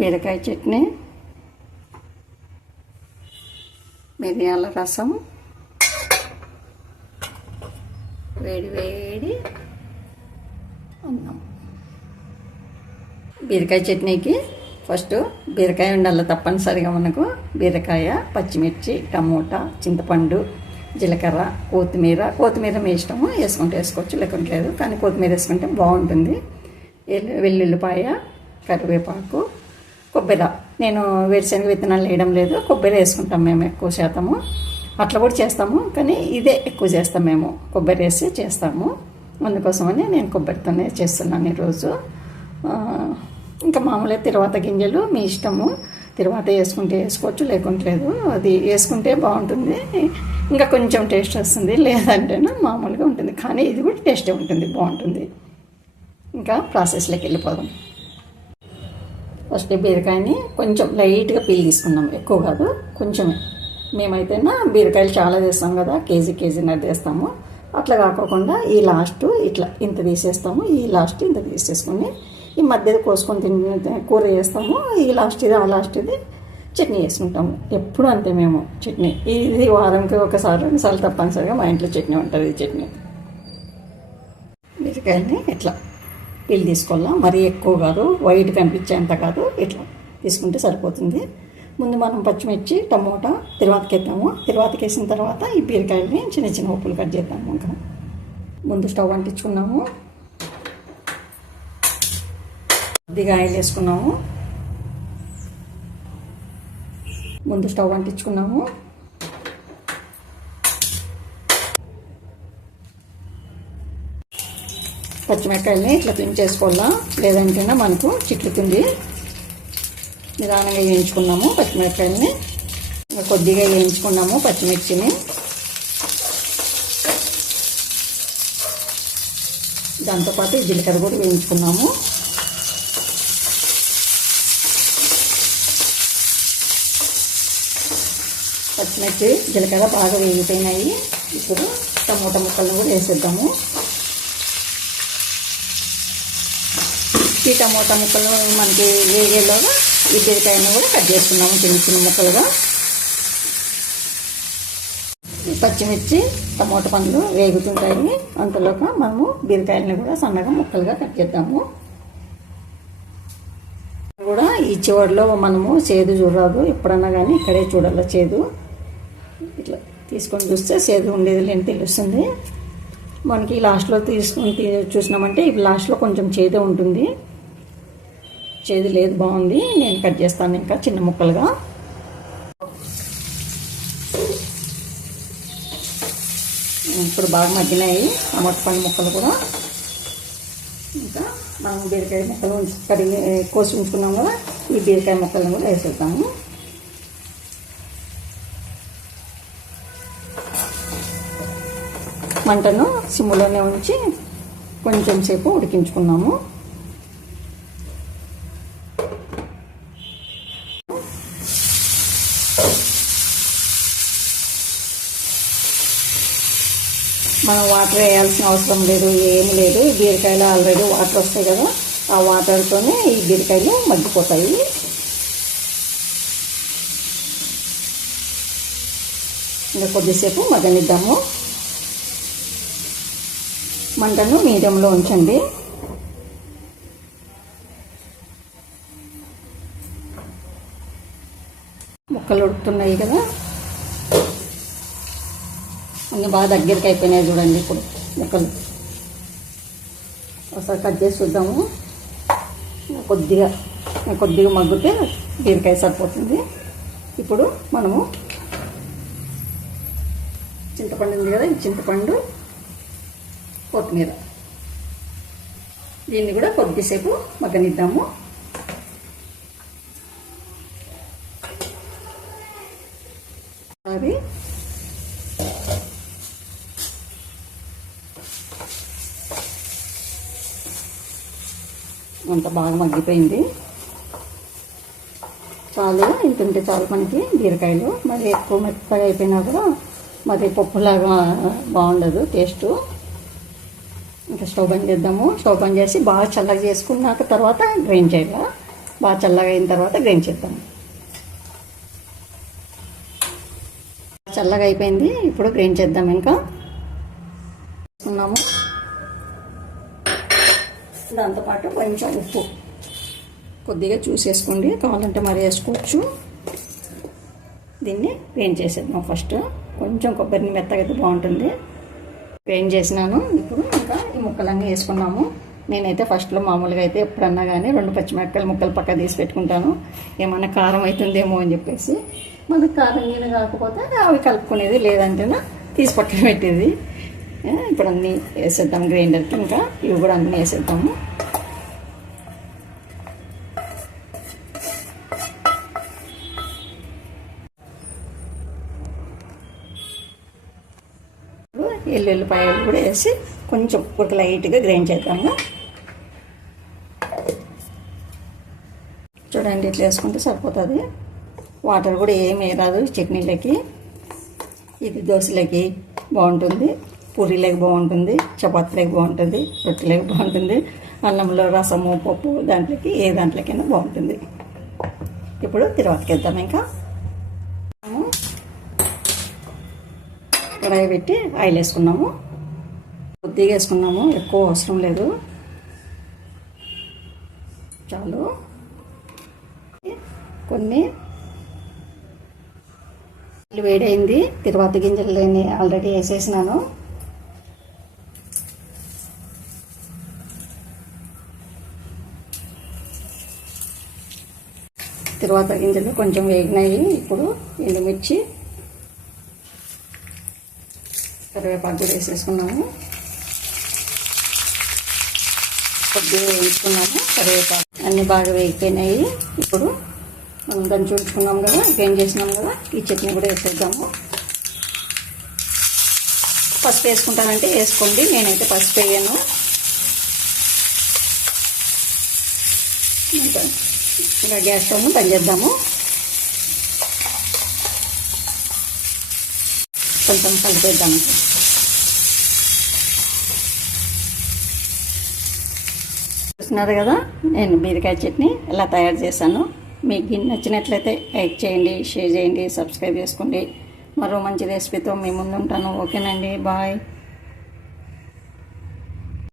బీరకాయ చట్నీ మిరియాల రసం వేడి వేడి అన్నం. బీరకాయ చట్నీకి ఫస్ట్ బీరకాయ ఉండాలి తప్పనిసరిగా మనకు. బీరకాయ పచ్చిమిర్చి టమోటా చింతపండు జీలకర్ర కొత్తిమీర. కొత్తిమీర మీ ఇష్టము వేసుకుంటే వేసుకోవచ్చు లేకుంటే లేదు. కానీ కొత్తిమీర వేసుకుంటే బాగుంటుంది. వెల్లుల్లిపాయ కరివేపాకు కొబ్బరి నేను వేరుశనగ విత్తనాలు వేయడం లేదు. కొబ్బరి వేసుకుంటాం మేము ఎక్కువ శాతము. అట్లా కూడా చేస్తాము. కానీ ఇదే ఎక్కువ చేస్తాం మేము. కొబ్బరి వేసి చేస్తాము. అందుకోసమని నేను కొబ్బరితోనే చేస్తున్నాను ఈరోజు. ఇంకా మామూలుగా తర్వాత గింజలు మీ ఇష్టము. తర్వాత వేసుకుంటే వేసుకోవచ్చు లేకుంటే లేదు. అది వేసుకుంటే బాగుంటుంది. ఇంకా కొంచెం టేస్ట్ వస్తుంది. లేదంటేనే మామూలుగా ఉంటుంది. కానీ ఇది కూడా టేస్టే ఉంటుంది. బాగుంటుంది. ఇంకా ప్రాసెస్లోకి వెళ్ళిపోదాం. ఫస్ట్ బీరకాయని కొంచెం లైట్గా పీల్ తీసుకున్నాం ఎక్కువ కాదు కొంచెమే మేమైతేనా బీరకాయలు చాలా చేస్తాం కదా కేజీ కేజీన్నర చేస్తాము అట్లా కాకోకుండా ఈ లాస్ట్ ఇట్లా ఇంత తీసేస్తాము ఈ లాస్ట్ ఇంత తీసేసుకుని ఈ మధ్యది కోసుకొని తిని కూర చేస్తాము ఈ లాస్ట్ ఇది ఆ లాస్ట్ ఇది చట్నీ చేసుకుంటాము. ఎప్పుడు అంతే మేము చట్నీ. ఇది వారంకి ఒకసారి రెండుసార్లు తప్పనిసరిగా మా ఇంట్లో చట్నీ ఉంటుంది ఈ చట్నీ. బీరకాయలని ఇట్లా. పీల్ తీసుకోవాలా? మరీ ఎక్కువ కాదు వైట్ కనిపించేంత కాదు ఇట్లా తీసుకుంటే సరిపోతుంది. ముందు మనం పచ్చిమిర్చి టమోటా తిరువాతకి వేద్దాము తిరువాతకి వేసిన తర్వాత ఈ బీరకాయలని చిన్న చిన్న ఉప్పులు కట్ చేద్దాము ఇంకా. ముందు స్టవ్ అంటించుకున్నాము. కొద్దిగా ఆయిల్ వేసుకున్నాము. ముందు స్టవ్ అంటించుకున్నాము. పచ్చిమిరకాయలని ఇట్లా తుంచేసుకోవాలా లేదంటే మనకు చిట్లుతుంది నిదానంగా వేయించుకున్నాము పచ్చిమిరకాయలని కొద్దిగా వేయించుకున్నాము పచ్చిమిర్చిని. దాంతోపాటు జీలకర్ర కూడా వేయించుకున్నాము. పచ్చిమిర్చి జీలకర్ర బాగా వేగిపోయినాయి. ఇప్పుడు టమోటా ముక్కలను కూడా వేసేద్దాము. ఈ టమోటా ముక్కలు మనకి వేగేలోగా ఈ కూడా కట్ చేసుకున్నాము చిన్న చిన్న ముక్కలుగా. పచ్చిమిర్చి టమోటా పండ్లు వేగుతుంటాయి. అంతలోగా మనము బీరకాయలని కూడా సన్నగా ముక్కలుగా కట్ చేద్దాము. కూడా ఈ చివరిలో మనము చేదు చూడరాదు. ఎప్పుడన్నా కానీ ఇక్కడే చూడాలి చేదు. ఇట్లా తీసుకొని చూస్తే చేదు ఉండేది లేని తెలుస్తుంది. మనకి లాస్ట్లో తీసుకొని చూసినామంటే ఇవి లాస్ట్లో కొంచెం చేదే ఉంటుంది. చేదు లేదు బాగుంది. నేను కట్ చేస్తాను ఇంకా చిన్న ముక్కలుగా. ఇప్పుడు బాగా మగ్గినాయి టమాటా పండు ముక్కలు కూడా. ఇంకా మనం బీరకాయ ముక్కలు ఉంచి కడిగి కోసి ఉంచుకున్నాం కదా ఈ బీరకాయ ముక్కలను కూడా వేసేద్దాము. మంటను సిమ్లోనే ఉంచి కొంచెం సేపు ఉడికించుకున్నాము. మనం వాటర్ వేయాల్సిన అవసరం లేదు ఏమి లేదు. బీరకాయలు ఆల్రెడీ వాటర్ వస్తాయి కదా ఆ వాటర్తోనే ఈ బీరకాయలు మగ్గిపోతాయి. ఇంకా కొద్దిసేపు మగ్గనిద్దాము. మంటను మీడియంలో ఉంచండి. ముక్కలు ఉడుకుతున్నాయి కదా. అన్నీ బాగా దగ్గరికి అయిపోయినాయి చూడండి ఇప్పుడు. ముక్కలు ఒకసారి కట్ చేసి చూద్దాము. కొద్దిగా కొద్దిగా మగ్గితే బీరకాయ సరిపోతుంది. ఇప్పుడు మనము చింతపండు ఉంది కదా ఈ చింతపండు కొత్తిమీర. దీన్ని కూడా కొద్దిసేపు మగ్గనిద్దాము. అది అంత బాగా మగ్గిపోయింది. చాలు ఇంత ఉంటే చాలు మనకి బీరకాయలు. మరి ఎక్కువ మెత్తగా అయిపోయినా కూడా మరి పప్పులాగా బాగుండదు టేస్ట్. ఇంకా స్టవ్ బంద్ చేద్దాము. స్టవ్ బంద్ చేసి బాగా చల్లగా చేసుకున్నాక తర్వాత గ్రైండ్ చేయాలి? బాగా చల్లగా అయిన తర్వాత గ్రైండ్ చేద్దాము. చల్లగా అయిపోయింది. ఇప్పుడు గ్రైండ్ చేద్దాం ఇంకా. ఉన్నాము దాంతోపాటు కొంచెం ఉప్పు. కొద్దిగా చూసేసుకోండి కావాలంటే మరి వేసుకోవచ్చు. దీన్ని గ్రైండ్ చేసేద్దాం ఫస్ట్ కొంచెం కొబ్బరిని మెత్తగా అయితే బాగుంటుంది. గ్రైండ్ చేసినాను ఇప్పుడు ఇంకా ఈ ముక్కలన్నీ వేసుకున్నాము. నేనైతే ఫస్ట్లో మామూలుగా అయితే ఎప్పుడన్నా కానీ రెండు పచ్చిమిరపకాయలు ముక్కలు పక్క తీసి పెట్టుకుంటాను. ఏమన్నా కారం అవుతుందేమో అని చెప్పేసి. మనకు కారం నీళ్ళు కాకపోతే అవి కలుపుకునేది లేదంటేనా తీసి పక్కన పెట్టేది. ఇప్పుడు అన్నీ వేసేద్దాం గ్రైండర్కి ఇంకా. ఇవి కూడా అన్నీ వేసేద్దాము. ఎల్లుల్లిపాయలు కూడా వేసి కొంచెం ఒక లైట్గా గ్రైండ్ చేద్దాము. చూడండి ఇట్లా వేసుకుంటే సరిపోతుంది. వాటర్ కూడా ఏమి వేయరాదు చట్నీలకి. ఇది దోశలకి బాగుంటుంది. పూరీలకు బాగుంటుంది చపాతీలకు బాగుంటుంది రొట్టెలకు బాగుంటుంది అన్నంలో రసము పప్పు దాంట్లోకి ఏ దాంట్లోకైనా బాగుంటుంది. ఇప్పుడు తిరువాతకి వెళ్దాం ఇంకా. కడాయి పెట్టి ఆయిల్ వేసుకున్నాము. కొద్దిగా వేసుకున్నాము ఎక్కువ అవసరం లేదు. చాలు. కొన్ని వేడైంది తిరువాత గింజలు లేని ఆల్రెడీ వేసేసినాను. తిరువాత గింజలు కొంచెం వేగినాయి. ఇప్పుడు ఎండుమిర్చి కరివేపాకు కూడా వేసేసుకున్నాము. కొద్దిగా వేయించుకున్నాము కరివేపాకు. అన్నీ బాగా వేగిపోయినాయి. ఇప్పుడు మనం దాన్ని చూసుకున్నాం కదా ఏం చేసినాం కదా ఈ చట్నీ కూడా వేసేద్దాము. పసుపు వేసుకుంటానంటే వేసుకోండి నేనైతే పసుపు వేయను. ఇంకా ఇలా గ్యాస్ స్టవ్ బంద్ చేద్దాము కొంచెం కలిపేద్దాము. చూస్తున్నారు కదా నేను బీరకాయ చట్నీ ఎలా తయారు చేశాను. మీకు నచ్చినట్లయితే లైక్ చేయండి షేర్ చేయండి సబ్స్క్రైబ్ చేసుకోండి. మరో మంచి రెసిపీతో మీ ముందు ఉంటాను ఓకేనండి బాయ్.